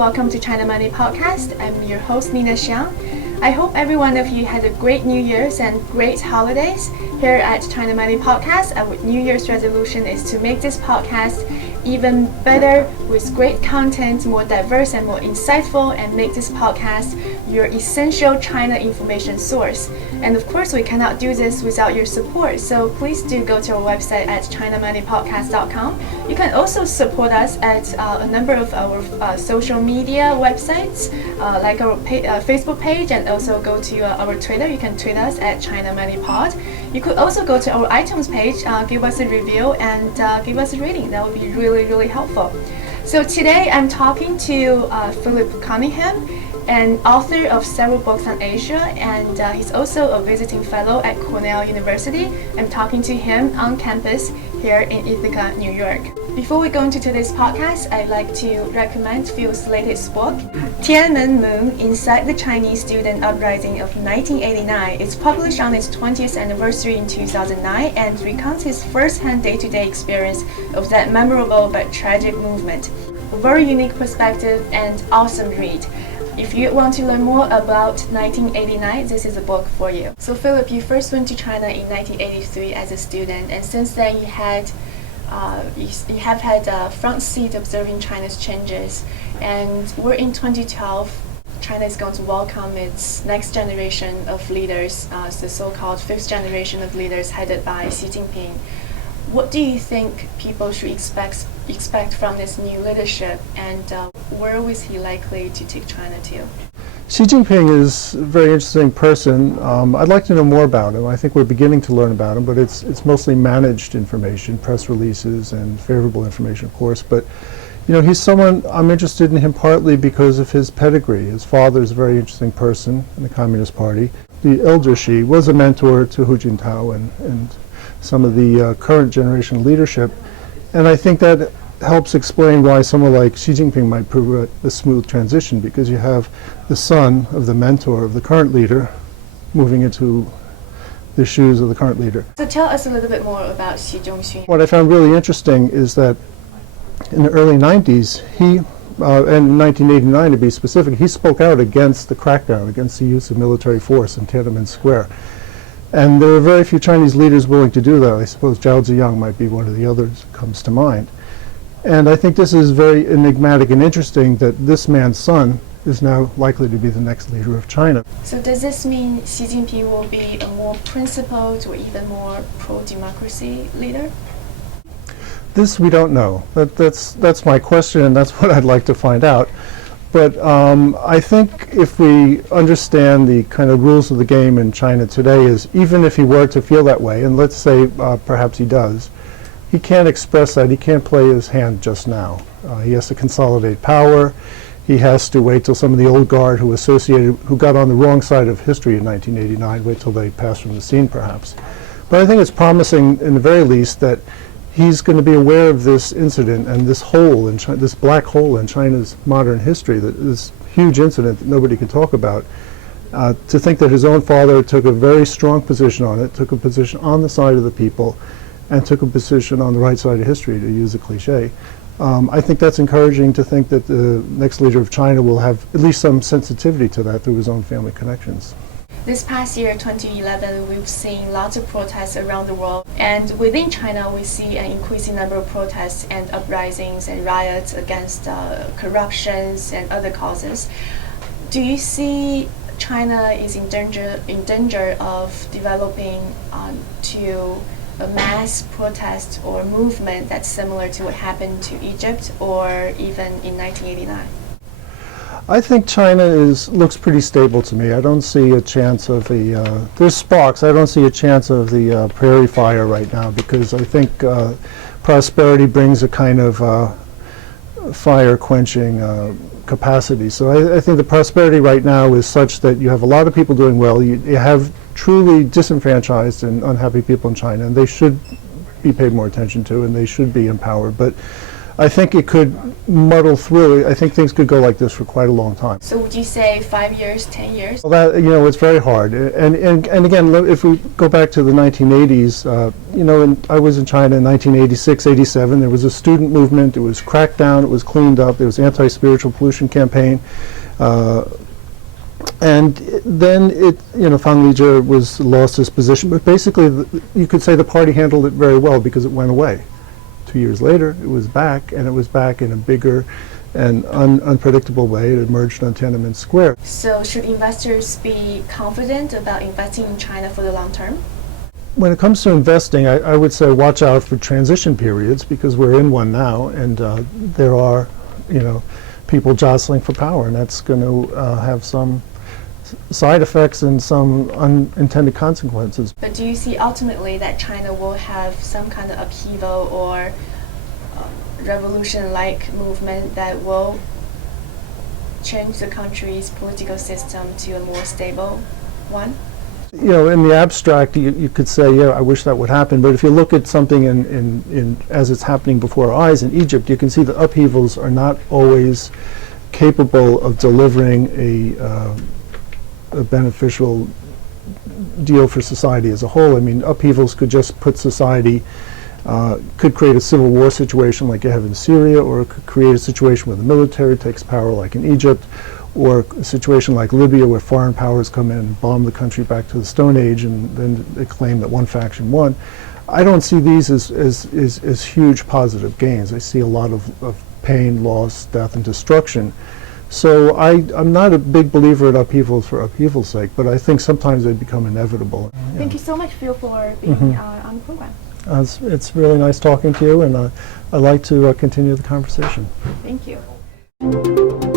welcome to China Money Podcast. I'm your host Nina Xiang. I hope every one of you had a great New Year's and great holidays. Here at China Money Podcast, our New Year's resolution is to make this podcast even better with great content, more diverse and more insightful, and make this podcast your essential China information source. And of course, we cannot do this without your support, so please do go to our website at chinamoneypodcast.com. You can also support us at a number of our social media websites, like our Facebook page, and also go to our Twitter. You can tweet us at ChinaMoneyPod. You could also go to our iTunes page, give us a review, and give us a rating. That would be really helpful. So today I'm talking to Philip Cunningham, an author of several books on Asia, and he's also a visiting fellow at Cornell University. I'm talking to him on campus here in Ithaca, New York. Before we go into today's podcast, I'd like to recommend Phil's latest book, Tiananmen Moon: Inside the Chinese Student Uprising of 1989. It's published on its 20th anniversary in 2009 and recounts his first-hand day-to-day experience of that memorable but tragic movement. A very unique perspective and awesome read. If you want to learn more about 1989, this is a book for you. So Philip, you first went to China in 1983 as a student, and since then you have had a front seat observing China's changes. And we're in 2012. China is going to welcome its next generation of leaders, the so-called fifth generation of leaders headed by Xi Jinping. What do you think people should expect from this new leadership, and where is he likely to take China to? Xi Jinping is a very interesting person. I'd like to know more about him. I think we're beginning to learn about him, but it's mostly managed information, press releases and favorable information, of course. But you know, he's someone I'm interested in him partly because of his pedigree. His father is a very interesting person in the Communist Party. The elder Xi was a mentor to Hu Jintao and some of the current generation leadership, and I think that helps explain why someone like Xi Jinping might prove a smooth transition, because you have the son of the mentor of the current leader moving into the shoes of the current leader. So tell us a little bit more about Xi Jinping. What I found really interesting is that in the early 90s, and in 1989 to be specific, he spoke out against the crackdown, against the use of military force in Tiananmen Square. And there were very few Chinese leaders willing to do that. I suppose Zhao Ziyang might be one of the others that comes to mind. And I think this is very enigmatic and interesting that this man's son is now likely to be the next leader of China. So does this mean Xi Jinping will be a more principled or even more pro-democracy leader? This we don't know. That's my question, and that's what I'd like to find out. But I think if we understand the kind of rules of the game in China today, is even if he were to feel that way, and let's say perhaps he does, he can't express that. He can't play his hand just now. He has to consolidate power. He has to wait till some of the old guard who got on the wrong side of history in 1989, wait till they pass from the scene perhaps. But I think it's promising in the very least that he's going to be aware of this incident and this hole in this black hole in China's modern history, this huge incident that nobody can talk about. To think that his own father took a very strong position on it, took a position on the side of the people, and took a position on the right side of history, to use a cliche. I think that's encouraging to think that the next leader of China will have at least some sensitivity to that through his own family connections. This past year, 2011, we've seen lots of protests around the world. And within China, we see an increasing number of protests and uprisings and riots against corruptions and other causes. Do you see China is in danger of developing to a mass protest or movement that's similar to what happened to Egypt or even in 1989? I think China looks pretty stable to me. I don't see a chance of there's sparks. I don't see a chance of the prairie fire right now, because I think prosperity brings a kind of fire quenching capacity. So I think the prosperity right now is such that you have a lot of people doing well. You have truly disenfranchised and unhappy people in China, and they should be paid more attention to, and they should be empowered. But I think it could muddle through. I think things could go like this for quite a long time. So would you say 5 years, 10 years? Well, that, it's very hard. And again, if we go back to the 1980s, I was in China in 1986, 87. There was a student movement. It was crackdown. It was cleaned up. There was anti-spiritual pollution campaign. And then Fan Lizhe lost his position. But basically, you could say the party handled it very well because it went away. 2 years later, it was back, and it was back in a bigger and unpredictable way. It emerged on Tiananmen Square. So should investors be confident about investing in China for the long term? When it comes to investing, I would say watch out for transition periods, because we're in one now, and there are, people jostling for power, and that's going to have some side effects and some unintended consequences. But do you see ultimately that China will have some kind of upheaval or revolution-like movement that will change the country's political system to a more stable one? In the abstract, you could say, yeah, I wish that would happen. But if you look at something as it's happening before our eyes in Egypt, you can see the upheavals are not always capable of delivering a beneficial deal for society as a whole. I mean, upheavals could just put society, could create a civil war situation like you have in Syria, or it could create a situation where the military takes power like in Egypt, or a situation like Libya where foreign powers come in and bomb the country back to the Stone Age, and then they claim that one faction won. I don't see these as huge positive gains. I see a lot of pain, loss, death, and destruction. So I'm not a big believer in upheaval for upheaval's sake, but I think sometimes they become inevitable. Thank you so much, Phil, for being on the program. It's really nice talking to you, and I'd like to continue the conversation. Thank you.